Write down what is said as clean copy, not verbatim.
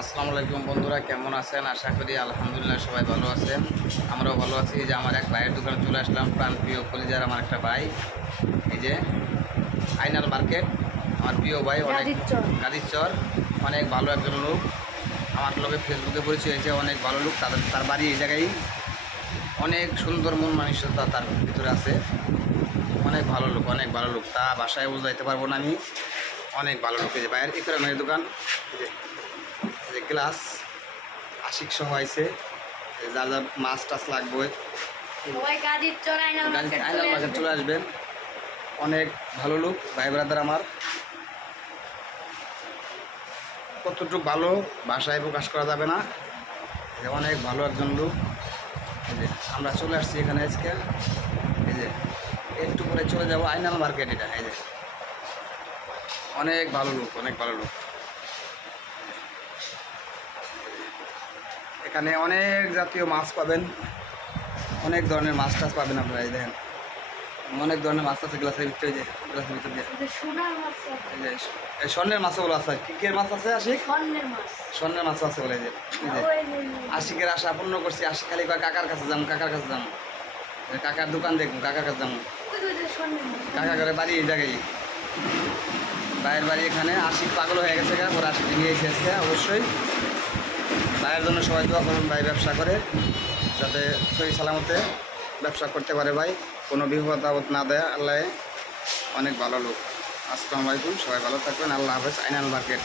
আসসালামু আলাইকুম বন্ধুরা, কেমন আছেন? আশা করি আলহামদুলিল্লাহ সবাই ভালো আছেন। আমরাও ভালো আছি। এই যে আমার এক ভাইয়ের দোকানে চলে আসলাম, প্রাণপ্রিয় কলিজার আমার একটা ভাই, এই যে আইনাল মার্কেট। আমার প্রিয় ভাই, অনেক গাড়ির চর, অনেক ভালো একজন লোক। আমার লোকে ফেসবুকে পরিচয় হয়েছে, অনেক ভালো লোক। তার বাড়ি এই জায়গায়, অনেক সুন্দর মন মানসিকতা তার ভিতরে আছে। অনেক ভালো লোক, অনেক ভালো লোক, তা বাসায় বুঝাইতে পারবো না আমি। অনেক ভালো লোক। এই যে ভাইয়ের ইকরামের দোকান, এই যে গ্লাস আশিক সহ আইছে, যার যার মাছ টাছ লাগবে আইনাল মার্কেট চলে আসবেন। অনেক ভালো লোক ভাই ব্রাদার আমার, কতটুকু ভালো ভাষায় প্রকাশ করা যাবে না। অনেক ভালো একজন লোক। এই যে আমরা চলে আসছি এখানে আজকে। এই যে একটু করে চলে যাবো আইনাল মার্কেট। এটা এই যে অনেক ভালো লোক, অনেক ভালো লোক। এখানে অনেক জাতীয় মাছ পাবেন, অনেক ধরনের মাছ টাছ পাবেন আপনারা। এই দেখেন অনেক ধরনের মাছ আছে গ্লাসের ভিতরে, যে গ্লাসের ভিতরে দিয়ে এই স্বর্ণের মাছগুলো আছে। কি কি মাছ আছে? আশিক স্বর্ণের মাছ আছে বলে। যে আশিকের আশা পূর্ণ করছি। আশিক খালি কয় কাকার কাছে যাবো, কাকার কাছে যাবো, কাকার দোকান দেখবো, কাকার কাছে যাবো। কাকা করে বাড়ি এই জায়গায়, ভাইয়ের বাড়ি এখানে। আশিক পাগল হয়ে গেছে, পরে আশিক নিয়ে এসেছে। অবশ্যই ভাইয়ের জন্য সবাই দোয়া করুন। ভাই ব্যবসা করে যাতে সহি সালামতে ব্যবসা করতে পারে, ভাই কোনো বিপদ আপদ না দেয় আল্লাহ। অনেক ভালো লোক। আসসালামু আলাইকুম, সবাই ভালো থাকবেন। আল্লাহ হাফেজ। আইনাল মার্কেট।